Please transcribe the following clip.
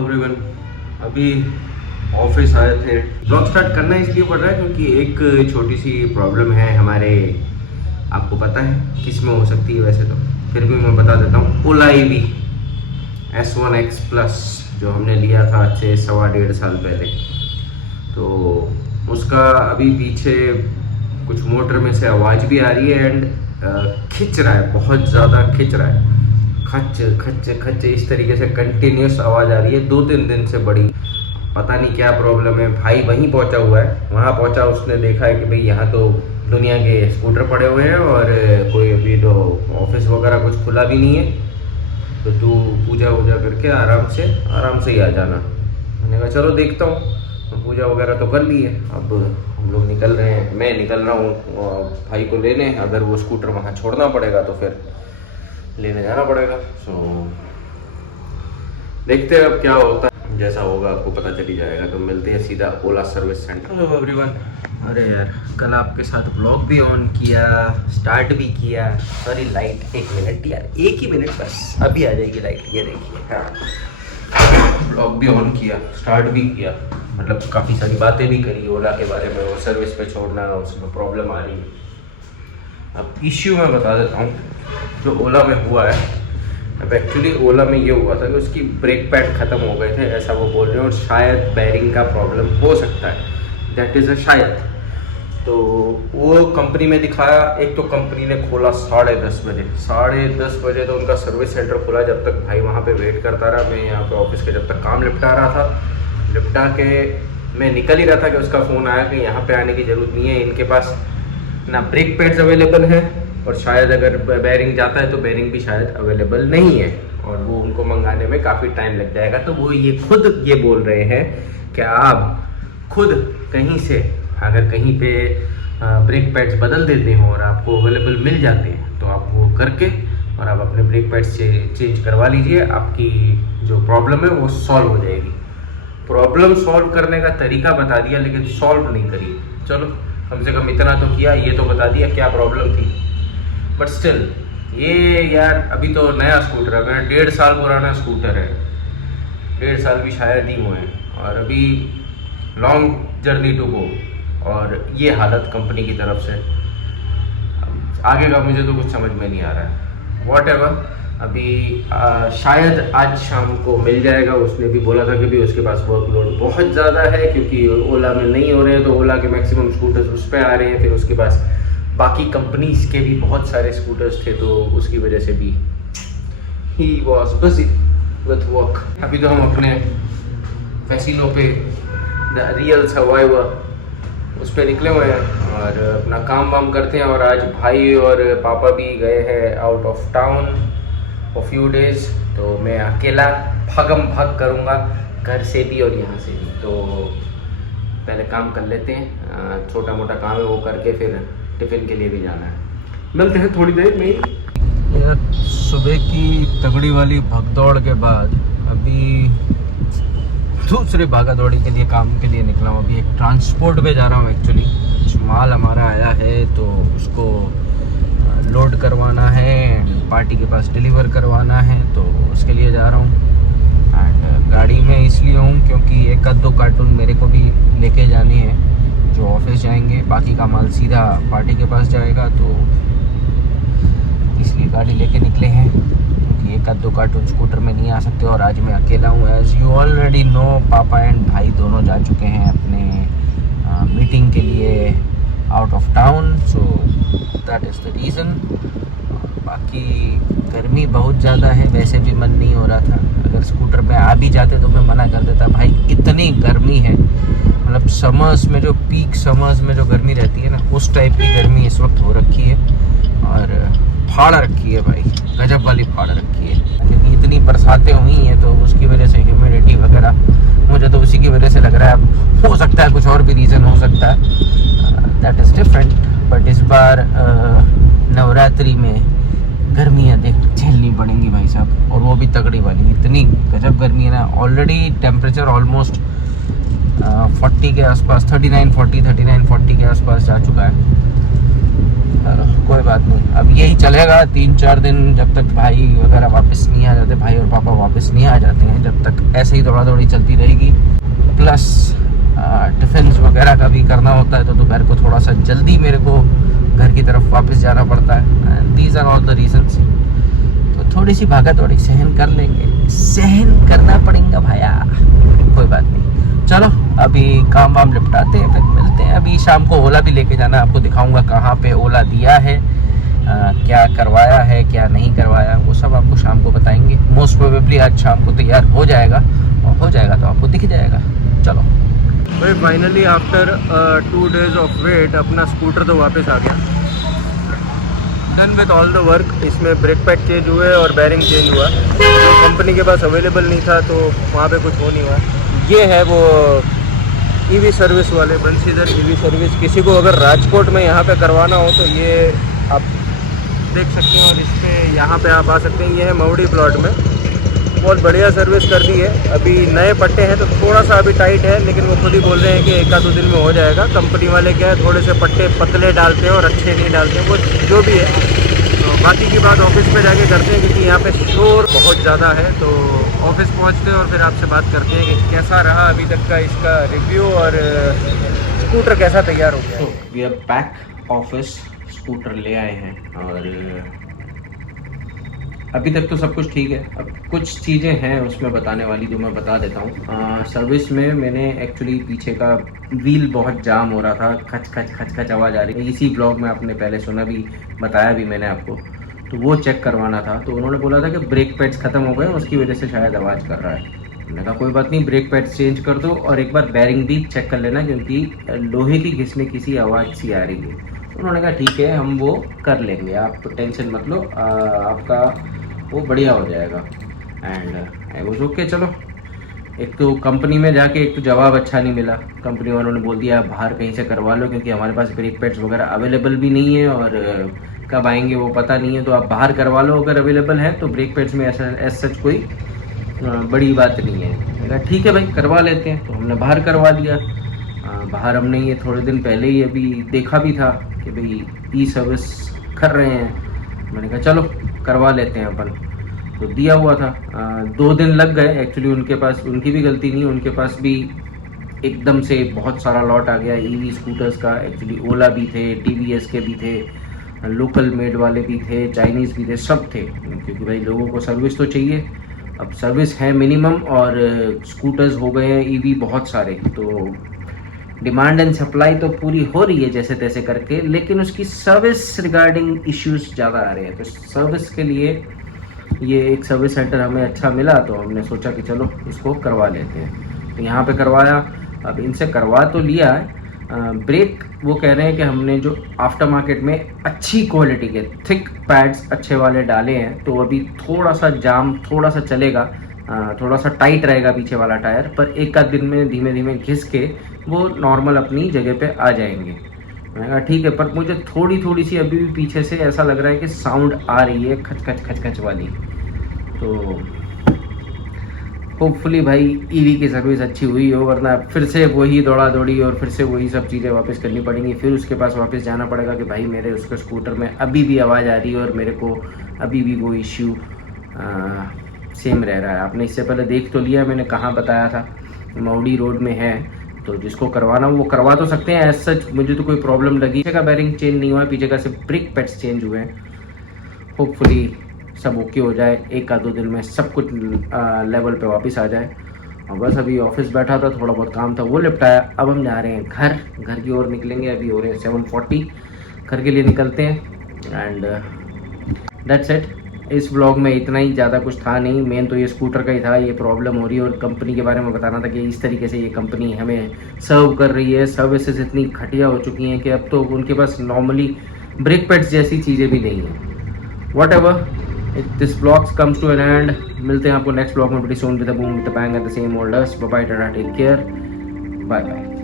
Everyone, अभी office आए थे। ब्लॉग स्टार्ट करना इसलिए पड़ रहा है क्योंकि एक छोटी सी प्रॉब्लम है हमारे, आपको पता है किस में हो सकती है वैसे तो, फिर भी मैं बता देता हूँ। ओला ईवी S1X प्लस जो हमने लिया था आज से 1.5 साल पहले, तो उसका अभी पीछे कुछ मोटर में से आवाज़ भी आ रही है एंड खिंच रहा है, बहुत ज़्यादा खिंच रहा है। खच खच खच इस तरीके से कंटिन्यूस आवाज़ आ रही है 2-3 दिन से। बड़ी पता नहीं क्या प्रॉब्लम है। भाई वहीं पहुंचा हुआ है, वहां पहुंचा, उसने देखा है कि भाई यहाँ तो दुनिया के स्कूटर पड़े हुए हैं और कोई अभी तो ऑफिस वगैरह कुछ खुला भी नहीं है, तो तू पूजा वूजा करके आराम से ही आ जाना। मैंने कहा चलो देखता हूँ। पूजा वगैरह तो कर ली है, अब हम लोग निकल रहे हैं। मैं निकल रहा हूँ भाई को लेने। अगर वो स्कूटर वहाँ छोड़ना पड़ेगा तो फिर लेने जाना पड़ेगा। सो देखते हैं अब क्या होता है, जैसा होगा आपको पता चली जाएगा। तो मिलते हैं सीधा ओला सर्विस सेंटर। हेलो एवरीवन, अरे यार कल आपके साथ ब्लॉग भी ऑन किया, स्टार्ट भी किया। सॉरी लाइट 1 मिनट यार, 1 ही मिनट बस, अभी आ जाएगी लाइट, ये देखिए। ब्लॉग भी ऑन किया, स्टार्ट भी किया, मतलब काफ़ी सारी बातें भी करी ओला के बारे में। वो सर्विस पे छोड़ना, उसमें प्रॉब्लम आ रही है। अब इश्यू मैं बता देता हूँ जो ओला में हुआ है। अब एक्चुअली ओला में ये हुआ था कि उसकी ब्रेक पैड ख़त्म हो गए थे, ऐसा वो बोल रहे हैं, और शायद बैरिंग का प्रॉब्लम हो सकता है, दैट इज़ अ शायद। तो वो कंपनी में दिखाया। एक तो कंपनी ने खोला 10:30 बजे, 10:30 बजे तो उनका सर्विस सेंटर खुला। जब तक भाई वहाँ पे वेट करता रहा, मैं यहाँ पे ऑफिस के जब तक काम निपटा रहा था, निपटा के मैं निकल ही रहा था कि उसका फ़ोन आया कि यहाँ पे आने की ज़रूरत नहीं है, इनके पास ना ब्रेक पैड्स अवेलेबल है, और शायद अगर बैरिंग जाता है तो बैरिंग भी शायद अवेलेबल नहीं है, और वो उनको मंगाने में काफ़ी टाइम लग जाएगा। तो वो ये खुद ये बोल रहे हैं कि आप खुद कहीं से अगर कहीं पे ब्रेक पैड्स बदल देते हो और आपको अवेलेबल मिल जाते हैं तो आप वो करके और आप अपने ब्रेक पैड्स से चेंज करवा लीजिए, आपकी जो प्रॉब्लम है वो सॉल्व हो जाएगी। प्रॉब्लम सॉल्व करने का तरीका बता दिया लेकिन सॉल्व नहीं करी। चलो कम से कम इतना तो किया, ये तो बता दिया क्या प्रॉब्लम थी। बट स्टिल ये यार अभी तो नया स्कूटर है, अगर 1.5 साल पुराना स्कूटर है, 1.5 साल भी शायद ही हुए हैं, और अभी लॉन्ग जर्नी टू गो, और ये हालत कंपनी की तरफ से। आगे का मुझे तो कुछ समझ में नहीं आ रहा है। वॉट एवर, अभी शायद आज शाम को मिल जाएगा। उसने भी बोला था कि भी उसके पास वर्कलोड बहुत ज़्यादा है क्योंकि ओला में नहीं हो रहे हैं, तो ओला के मैक्सिमम स्कूटर्स उस पर आ रहे हैं। फिर उसके पास बाकी कंपनीज के भी बहुत सारे स्कूटर्स थे, तो उसकी वजह से भी he was busy with work. अभी तो हम अपने फैसिलो पे द रियल सर्वाइवर उस पर निकले हुए हैं और अपना काम वाम करते हैं। और आज भाई और पापा भी गए हैं out of town for few days, तो मैं अकेला भागम भाग करूँगा घर से भी और यहाँ से भी। तो पहले काम कर लेते हैं, छोटा मोटा काम है वो करके फिर टिफ़िन के लिए भी जाना है। मिलते हैं थोड़ी देर में। यार सुबह की तगड़ी वाली भगदौड़ के बाद अभी दूसरे भागा दौड़ी के लिए काम के लिए निकला हूँ। अभी एक ट्रांसपोर्ट पे जा रहा हूँ। एक्चुअली कुछ माल हमारा आया है तो उसको लोड करवाना है, पार्टी के पास डिलीवर करवाना है, तो उसके लिए जा रहा हूँ। एंड गाड़ी में इसलिए हूँ क्योंकि 1-2 कार्टून मेरे को भी लेके जाने हैं जो ऑफिस जाएंगे, बाकी का माल सीधा पार्टी के पास जाएगा, तो इसलिए गाड़ी लेके निकले हैं क्योंकि 1-2 कार्टून स्कूटर में नहीं आ सकते। और आज मैं अकेला हूँ। एज यू ऑलरेडी नो, पापा एंड भाई दोनों जा चुके हैं अपने मीटिंग के लिए out of town, so that is the reason. बाकी गर्मी बहुत ज़्यादा है, वैसे भी मन नहीं हो रहा था। अगर स्कूटर पे आ भी जाते तो मैं मना कर देता, भाई इतनी गर्मी है, मतलब समर्स में जो पीक समर्स में जो गर्मी रहती है ना, उस टाइप की गर्मी इस वक्त हो रखी है। और फाड़ रखी है भाई, गजब वाली फाड़ रखी है, क्योंकि इतनी बरसातें हुई हैं तो उसकी वजह से ह्यूमिडिटी वगैरह, मुझे तो उसी की वजह से लग रहा है। हो सकता है कुछ और भी रीज़न हो सकता है, दैट इज़ डिफरेंट। बट इस बार नवरात्रि में गर्मियाँ देख झेलनी पड़ेंगी भाई साहब, और वो भी तगड़ी वाली। इतनी गजब गर्मी है ना, ऑलरेडी टेम्परेचर ऑलमोस्ट 40 के आसपास, 39-40 के आसपास जा चुका है। चलो कोई बात नहीं, अब यही चलेगा 3-4 दिन, जब तक भाई वगैरह वापस नहीं आ जाते, भाई और पापा वापस नहीं आ जाते हैं, जब तक ऐसे ही दौड़ा दौड़ी चलती रहेगी। प्लस डिफेंस वगैरह का भी करना होता है, तो दोपहर को थोड़ा सा जल्दी मेरे को घर की तरफ वापस जाना पड़ता है। And these are all the reasons. तो थोड़ी सी भागा दौड़ी सहन कर लेंगे, सहन करना पड़ेगा भाया, कोई बात नहीं। चलो अभी काम वाम निपटाते हैं, फिर मिलते हैं। अभी शाम को ओला भी लेके जाना है, आपको दिखाऊंगा कहाँ पे ओला दिया है, क्या करवाया है क्या नहीं करवाया, वो सब आपको शाम को बताएंगे। मोस्ट प्रोबेबली आज शाम को तैयार हो जाएगा, और हो जाएगा तो आपको दिख जाएगा। चलो भाई, finally after 2 days of wait अपना स्कूटर तो वापस आ गया। Done with all the work. इसमें ब्रेक पैड चेंज हुए और बैरिंग चेंज हुआ, जो कंपनी के पास अवेलेबल नहीं था, तो वहाँ पे कुछ हो नहीं हुआ। ये है वो ईवी सर्विस वाले, बंसीधर ईवी सर्विस। किसी को अगर राजकोट में यहाँ पे करवाना हो तो ये आप देख सकते हैं, और इस पर यहाँ पे आप आ सकते हैं। ये है मवड़ी प्लॉट में, बहुत बढ़िया सर्विस कर दी है। अभी नए पट्टे हैं तो थोड़ा सा अभी टाइट है, लेकिन वो खुद ही बोल रहे हैं कि 1-2 दिन में हो जाएगा। कंपनी वाले क्या है, थोड़े से पट्टे पतले डालते हैं और अच्छे नहीं डालते हैं, वो जो भी है। तो बाकी की बात ऑफिस पे जाके करते हैं, क्योंकि यहाँ पे शोर बहुत ज़्यादा है। तो ऑफिस पहुँचते हैं और फिर आपसे बात करते हैं कि कैसा रहा अभी तक का इसका रिव्यू, और स्कूटर कैसा तैयार हो गया। We are back office, scooter ले आए हैं, और अभी तक तो सब कुछ ठीक है। अब कुछ चीज़ें हैं उसमें बताने वाली, जो मैं बता देता हूँ। सर्विस में मैंने एक्चुअली पीछे का व्हील बहुत जाम हो रहा था, खच खच खच खच आवाज़ आ रही है। इसी ब्लॉग में आपने पहले सुना भी, बताया भी मैंने आपको, तो वो चेक करवाना था। तो उन्होंने बोला था कि ब्रेक पैड्स ख़त्म हो गए, उसकी वजह से शायद आवाज़ कर रहा है। मैंने कहा कोई बात नहीं, ब्रेक पैड्स चेंज कर दो, और एक बार बैरिंग भी चेक कर लेना, क्योंकि लोहे की घिसने किसी आवाज़ सी आ रही है। उन्होंने कहा ठीक है, हम वो कर लेंगे, आप टेंशन मत लो, आपका वो बढ़िया हो जाएगा। And I was okay. चलो, एक तो कंपनी में जाके एक तो जवाब अच्छा नहीं मिला। कंपनी वालों ने बोल दिया आप बाहर कहीं से करवा लो, क्योंकि हमारे पास ब्रेक पैड्स वगैरह अवेलेबल भी नहीं है, और कब आएंगे वो पता नहीं है, तो आप बाहर करवा लो अगर अवेलेबल है तो। ब्रेक पैड्स में ऐसा एज सच कोई बड़ी बात नहीं है। मैंने कहा ठीक है भाई, करवा लेते हैं। तो हमने बाहर करवा दिया। बाहर हमने ये थोड़े दिन पहले ही अभी देखा भी था कि भाई ई सर्विस कर रहे हैं। मैंने कहा चलो करवा लेते हैं अपन, तो दिया हुआ था। 2 दिन लग गए एक्चुअली। उनके पास, उनकी भी गलती नहीं, उनके पास भी एकदम से बहुत सारा लॉट आ गया ईवी स्कूटर्स का। एक्चुअली ओला भी थे, टीवीएस के भी थे, लोकल मेड वाले भी थे, चाइनीज़ भी थे, सब थे, क्योंकि भाई लोगों को सर्विस तो चाहिए। अब सर्विस है मिनिमम, और स्कूटर्स हो गए हैं ईवी बहुत सारे, तो डिमांड एंड सप्लाई तो पूरी हो रही है जैसे तैसे करके, लेकिन उसकी सर्विस रिगार्डिंग इश्यूज ज़्यादा आ रहे हैं। तो सर्विस के लिए ये एक सर्विस सेंटर हमें अच्छा मिला, तो हमने सोचा कि चलो इसको करवा लेते हैं। तो यहाँ पे करवाया। अब इनसे करवा तो लिया है। ब्रेक वो कह रहे हैं कि हमने जो आफ्टर मार्केट में अच्छी क्वालिटी के थिक पैड्स अच्छे वाले डाले हैं, तो अभी थोड़ा सा जाम, थोड़ा सा चलेगा, थोड़ा सा टाइट रहेगा पीछे वाला टायर, पर एक आध दिन में धीमे धीमे घिस के वो नॉर्मल अपनी जगह पे आ जाएंगे। मैंने कहा ठीक है, पर मुझे थोड़ी सी अभी भी पीछे से ऐसा लग रहा है कि साउंड आ रही है खच खच खच खच वाली। तो होपफुली भाई ईवी की सर्विस अच्छी हुई हो, वरना फिर से वही दौड़ा दौड़ी और फिर से वही सब चीज़ें वापस करनी पड़ेंगी। फिर उसके पास वापस जाना पड़ेगा कि भाई मेरे उसके स्कूटर में अभी भी आवाज़ आ रही है और मेरे को अभी भी वो इश्यू सेम रह रहा है। आपने इससे पहले देख तो लिया, मैंने कहाँ बताया था, मवड़ी रोड में है। तो जिसको करवाना वो करवा तो सकते हैं। एज सच मुझे तो कोई प्रॉब्लम लगी। पीछे का बैरिंग चेंज नहीं हुआ है, पीछे का सिर्फ ब्रेक पैड्स चेंज हुए हैं। होपफुली सब ओके हो जाए, 1-2 दिन में सब कुछ लेवल पे वापस आ जाए। और बस अभी ऑफिस बैठा था, थोड़ा बहुत काम था वो निपटाया। अब हम जा रहे हैं घर की ओर निकलेंगे। अभी हो रहे हैं 7:40, घर के लिए निकलते हैं। And that's it. इस व्लॉग में इतना ही, ज़्यादा कुछ था नहीं। मेन तो ये स्कूटर का ही था, ये प्रॉब्लम हो रही है, और कंपनी के बारे में बताना था कि इस तरीके से ये कंपनी हमें सर्व कर रही है। सर्विसेज इतनी घटिया हो चुकी हैं कि अब तो उनके पास नॉर्मली ब्रेक पैड्स जैसी चीज़ें भी नहीं हैं। Whatever, this blog comes to an end. मिलते हैं आपको नेक्स्ट ब्लॉग में, pretty soon with a boom with a bang at the same old us. Bye bye, take care, bye bye.